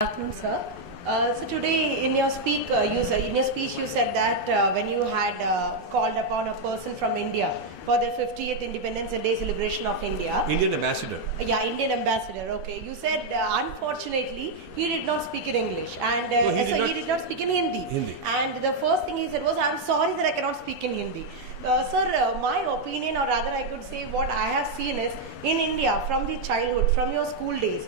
Good afternoon, sir. So today in your speech you said that when you had called upon a person from India for their 50th Independence Day celebration of India. Indian ambassador. Yeah, Indian ambassador. Okay, you said unfortunately he did not speak in English and No, he did not speak in Hindi. Hindi. And the first thing he said was, "I'm sorry that I cannot speak in Hindi." Sir, my opinion, or rather I could say what I have seen is in India from the childhood, from your school days,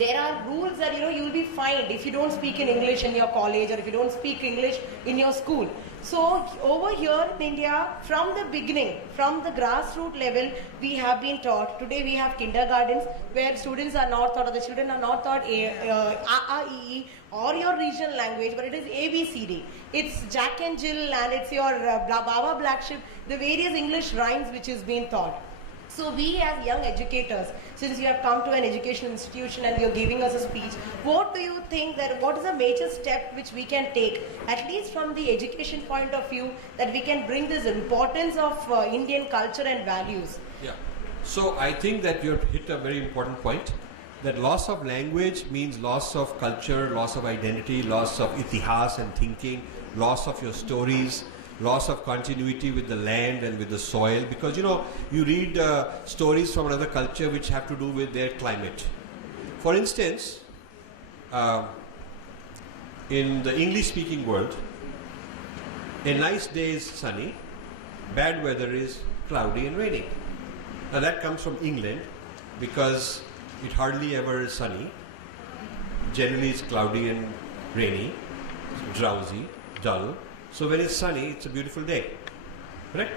there are rules that you will be fined if you don't speak in English in your college or if you don't speak English in your school. So over here in India, from the beginning, from the grassroots level, we have been taught. Today we have kindergartens where students are not taught, or the children are not taught A, or your regional language, but it is ABCD. It's Jack and Jill and it's your Baba Black Sheep, the various English rhymes which is being taught. So we as young educators, since you have come to an educational institution and you're giving us a speech, what do you think that what is a major step which we can take, at least from the education point of view, that we can bring this importance of Indian culture and values? Yeah. So I think that you have hit a very important point, that loss of language means loss of culture, loss of identity, loss of itihas and thinking, loss of your stories, loss of continuity with the land and with the soil, because you read stories from another culture which have to do with their climate. For instance, in the English speaking world, a nice day is sunny, bad weather is cloudy and rainy. Now that comes from England because it hardly ever is sunny. Generally it's cloudy and rainy, drowsy, dull. So when it's sunny, it's a beautiful day, correct?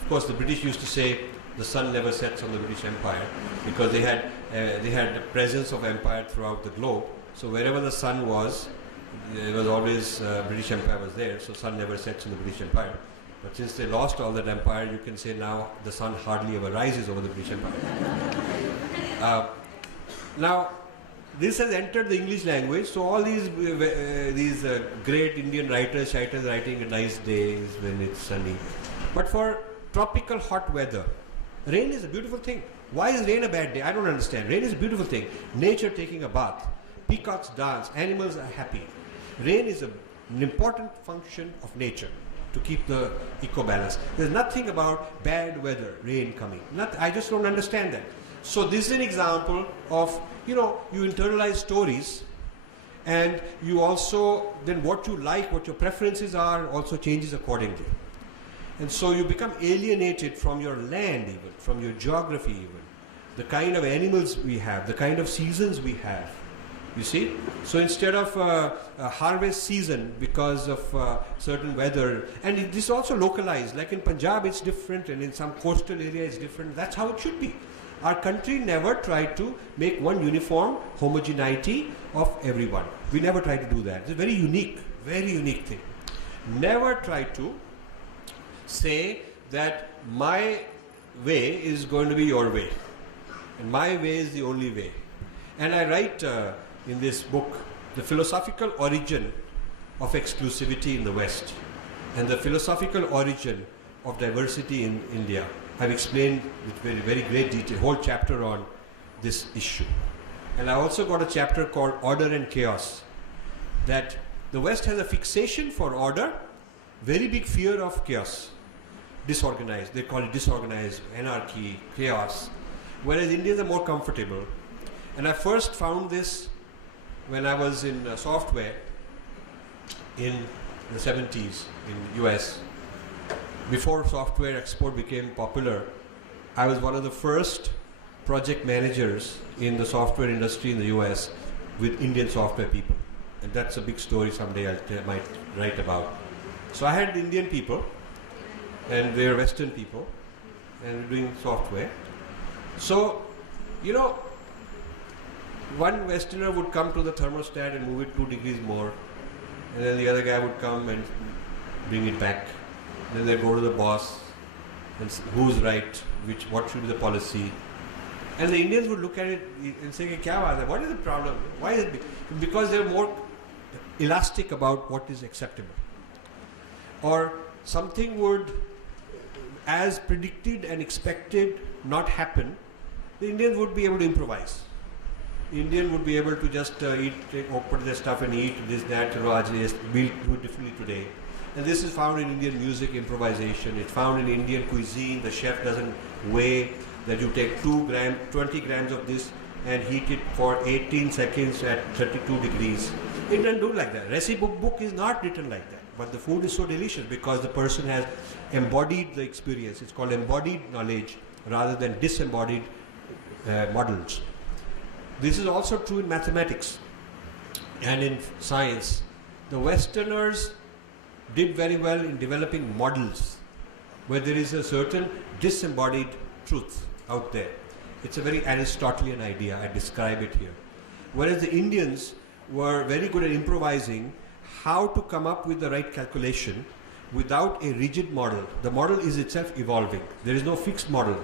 Of course, the British used to say the sun never sets on the British Empire because they had the presence of empire throughout the globe. So wherever the sun was, there was always British Empire was there. So sun never sets in the British Empire. But since they lost all that empire, you can say now the sun hardly ever rises over the British Empire. Now, this has entered the English language, so all these great Indian writers writing a nice days when it's sunny. But for tropical hot weather, rain is a beautiful thing. Why is rain a bad day? I don't understand. Rain is a beautiful thing. Nature taking a bath, peacocks dance, animals are happy. Rain is an important function of nature to keep the eco-balance. There's nothing about bad weather, rain coming. I just don't understand that. So this is an example of, you internalize stories, and you also, then what you like, what your preferences are also changes accordingly. And so you become alienated from your land even, from your geography even, the kind of animals we have, the kind of seasons we have, you see. So instead of a harvest season because of certain weather, and this is also localized, like in Punjab it's different and in some coastal area it's different, that's how it should be. Our country never tried to make one uniform homogeneity of everyone. We never tried to do that. It's a very unique thing. Never tried to say that my way is going to be your way and my way is the only way. And I write in this book the philosophical origin of exclusivity in the West and the philosophical origin of diversity in India. I've explained with very, very great detail, whole chapter on this issue. And I also got a chapter called Order and Chaos, that the West has a fixation for order, very big fear of chaos, disorganized. They call it disorganized, anarchy, chaos, whereas Indians are more comfortable. And I first found this when I was in software in the 70s in US. Before software export became popular, I was one of the first project managers in the software industry in the US with Indian software people. And that's a big story someday I might write about. So I had Indian people, and they're Western people, and we're doing software. So, one Westerner would come to the thermostat and move it 2 degrees more, and then the other guy would come and bring it back. Then they go to the boss and who's right, what should be the policy. And the Indians would look at it and say, what is the problem? Why is it? Because they're more elastic about what is acceptable. Or something would, as predicted and expected, not happen, the Indians would be able to improvise. Indian would be able to just open their stuff and eat this, that, we'll do it differently today. And this is found in Indian music improvisation. It's found in Indian cuisine. The chef doesn't weigh that you take 20 grams of this and heat it for 18 seconds at 32 degrees. It doesn't do like that. Recipe book is not written like that. But the food is so delicious because the person has embodied the experience. It's called embodied knowledge rather than disembodied models. This is also true in mathematics and in science. The Westerners did very well in developing models where there is a certain disembodied truth out there. It's a very Aristotelian idea. I describe it here. Whereas the Indians were very good at improvising how to come up with the right calculation without a rigid model. The model is itself evolving. There is no fixed model.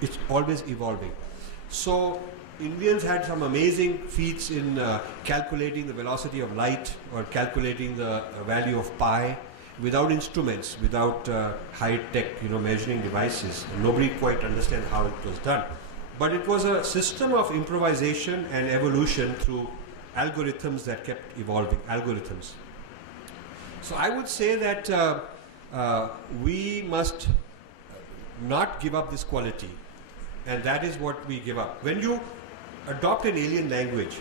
It's always evolving. So Indians had some amazing feats in calculating the velocity of light or calculating the value of pi without instruments, without high-tech, measuring devices. Nobody quite understands how it was done. But it was a system of improvisation and evolution through algorithms that kept evolving, algorithms. So I would say that we must not give up this quality, and that is what we give up. When you adopt an alien language,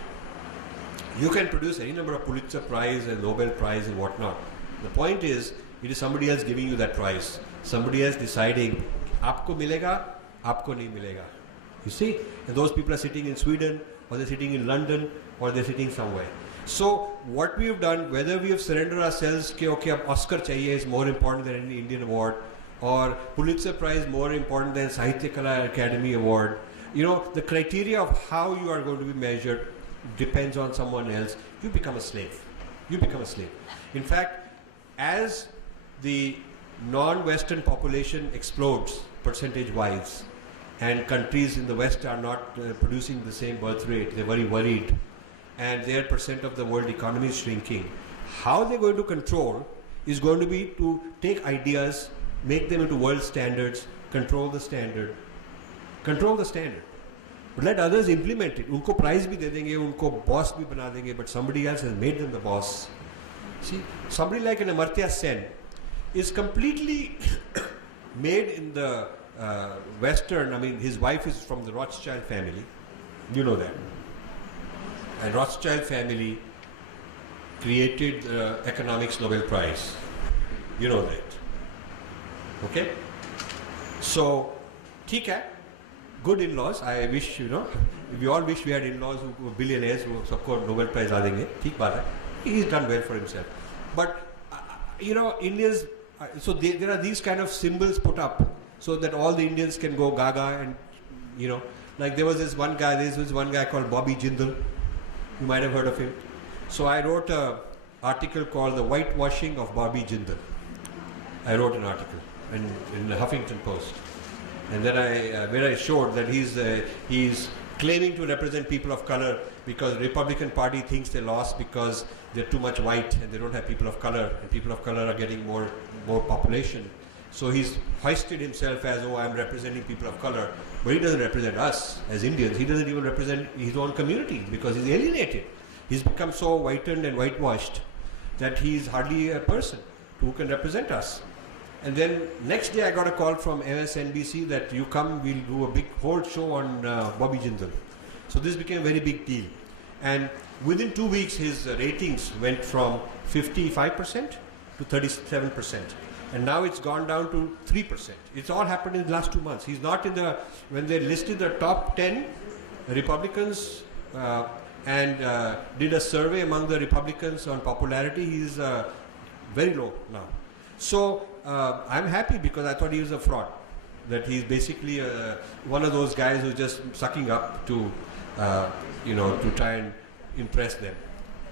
you can produce any number of Pulitzer Prize and Nobel Prize and whatnot. The point is, it is somebody else giving you that prize. Somebody else deciding, aapko milega, aapko nahi milega. You see? And those people are sitting in Sweden, or they're sitting in London, or they're sitting somewhere. So what we have done, whether we have surrendered ourselves, okay, Oscar chahiye is more important than any Indian award, or Pulitzer Prize more important than Sahitya Kala Academy Award, the criteria of how you are going to be measured depends on someone else. You become a slave. You become a slave. In fact, as the non-Western population explodes percentage-wise, and countries in the West are not producing the same birth rate, they're very worried, and their percent of the world economy is shrinking. How they're going to control is going to be to take ideas, make them into world standards, control the standard. Control the standard. But let others implement it. Unko prize bhi de denge, unko boss bhi bana denge, but somebody else has made them the boss. See, somebody like an Amartya Sen is completely made in the Western, his wife is from the Rothschild family. You know that. And Rothschild family created the Economics Nobel Prize. You know that. Okay? So, theek hai. Good in-laws. I wish, we all wish we had in-laws who were billionaires who sabko Nobel Prize aa denge. Theek baat hai. He's done well for himself. But, Indians, so there are these kind of symbols put up so that all the Indians can go gaga and, like there was this one guy called Bobby Jindal. You might have heard of him. So I wrote an article called The Whitewashing of Bobby Jindal. I wrote an article in the Huffington Post. And then where I showed that he's claiming to represent people of color because the Republican Party thinks they lost because they're too much white and they don't have people of color, and people of color are getting more population. So he's hoisted himself as, I'm representing people of color, but he doesn't represent us as Indians. He doesn't even represent his own community because he's alienated. He's become so whitened and whitewashed that he's hardly a person who can represent us. And then next day I got a call from MSNBC that you come, we'll do a big whole show on Bobby Jindal. So this became a very big deal. And within 2 weeks his ratings went from 55% to 37%. And now it's gone down to 3%. It's all happened in the last 2 months. He's not when they listed the top 10 Republicans and did a survey among the Republicans on popularity, he's very low now. So I'm happy because I thought he was a fraud. That he's basically one of those guys who's just sucking up to, to try and impress them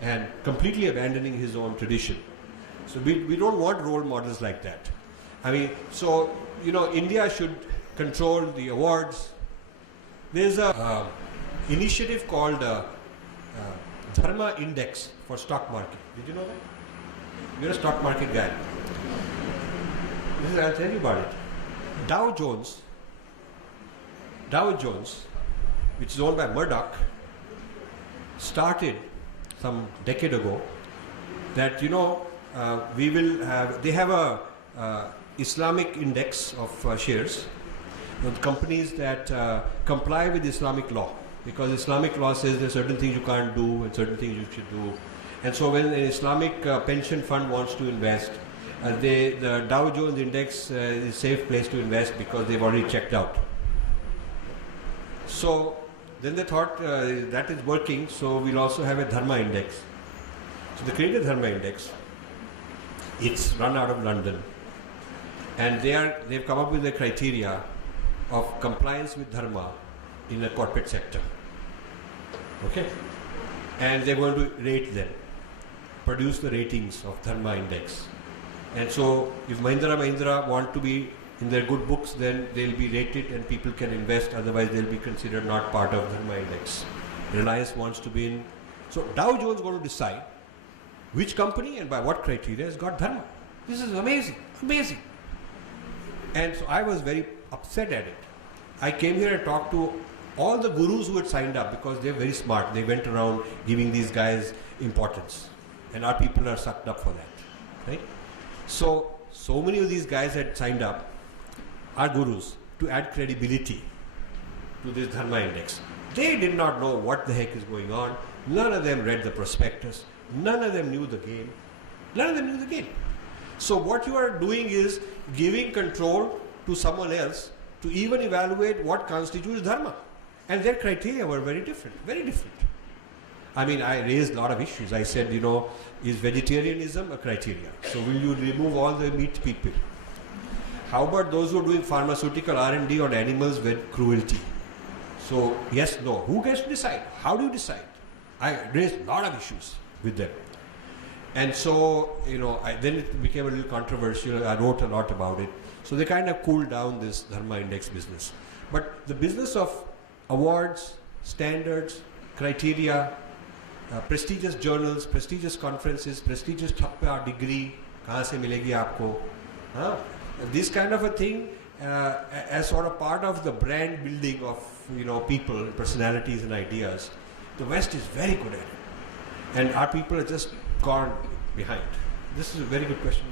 and completely abandoning his own tradition. So we don't want role models like that. India should control the awards. There's a initiative called Dharma Index for stock market. Did you know that? You're a stock market guy. I'll tell you about it. Dow Jones, which is owned by Murdoch, started some decade ago that we will have. They have a Islamic Index of shares. Companies that comply with Islamic law, because Islamic law says there are certain things you can't do and certain things you should do. And so when an Islamic pension fund wants to invest, the Dow Jones Index is a safe place to invest because they've already checked out. So then they thought that is working, so we'll also have a Dharma Index. So they created a Dharma Index. It's run out of London. And they've come up with the criteria of compliance with Dharma in the corporate sector. Okay? And they're going to rate them, produce the ratings of Dharma Index. And so if Mahindra want to be in their good books, then they'll be rated and people can invest, otherwise they'll be considered not part of Dharma Index. Reliance wants to be in. So Dow Jones is going to decide which company and by what criteria has got Dharma. This is amazing, amazing. And so I was very upset at it. I came here and talked to all the gurus who had signed up because they're very smart. They went around giving these guys importance. And our people are sucked up for that. Right? So many of these guys had signed up, our gurus, to add credibility to this Dharma Index. They did not know what the heck is going on. None of them read the prospectus. None of them knew the game. None of them knew the game. So what you are doing is giving control to someone else to even evaluate what constitutes Dharma. And their criteria were very different, very different. I mean, I raised a lot of issues. I said, is vegetarianism a criteria? So will you remove all the meat people? How about those who are doing pharmaceutical R&D on animals with cruelty? So yes, no. Who gets to decide? How do you decide? I raised a lot of issues with them. And so, then it became a little controversial. I wrote a lot about it. So they kind of cooled down this Dharma Index business. But the business of awards, standards, criteria, prestigious journals, prestigious conferences, prestigious degree, kahan se milegi aapko? This kind of a thing as sort of part of the brand building of people, personalities and ideas. The West is very good at it. And our people are just gone behind. This is a very good question.